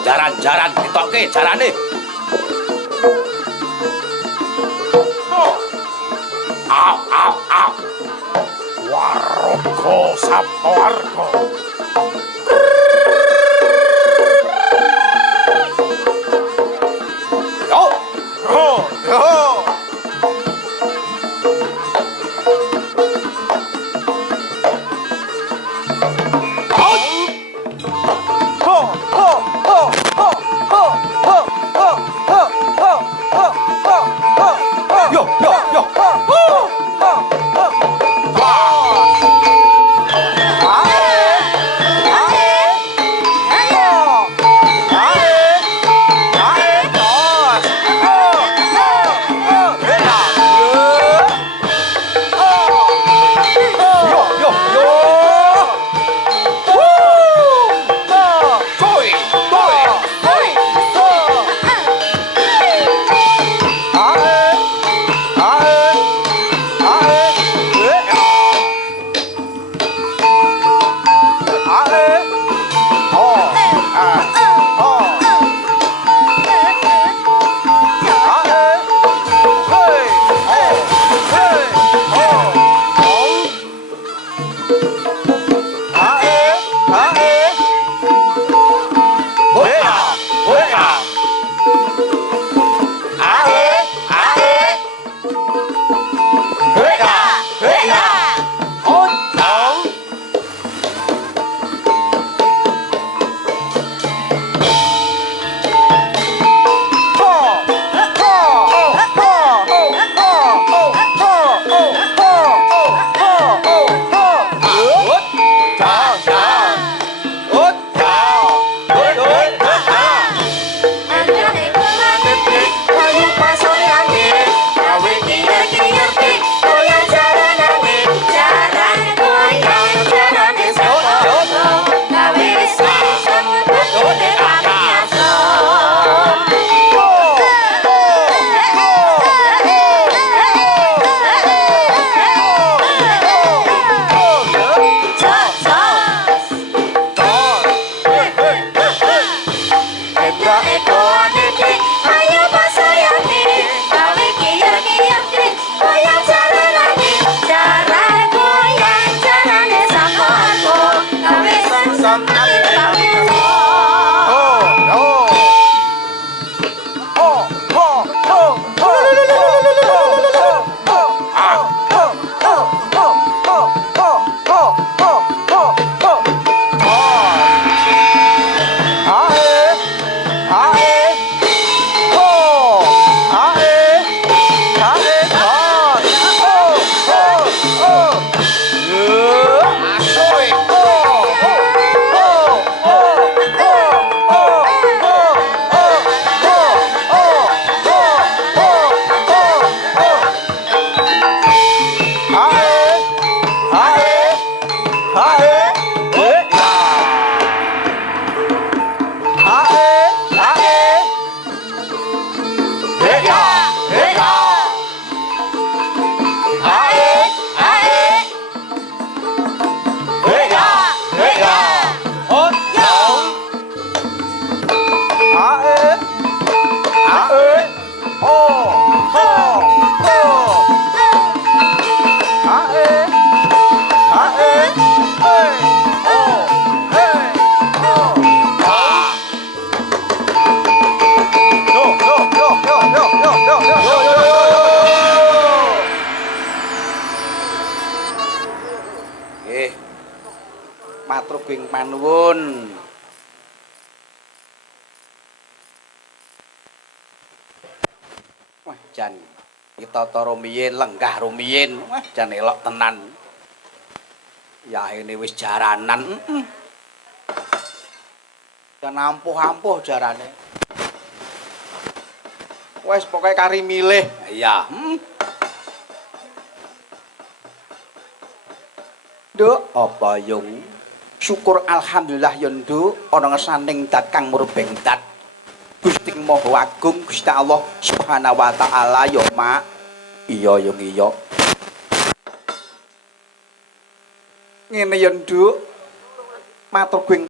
Jaran-jaran ditokke jarane. Au au au. Warga Sapawarga. Yo, yo, yo. Matur ing panuwun. Wah jan kita rumiyin lenggah rumiyin. Wah jan elok tenan. Yahene wis jaranan. Jan ampuh-ampuh jarane. Wes pokoke kari milih. Iya. Nduk apa yung syukur alhamdulillah ya nduk ana ngesaning dat kang murbeng dat Gusti Maha Agung Gusti Allah Subhanahu wa taala ya mak Iya yo iya. Ngene yo Nduk. Matur guing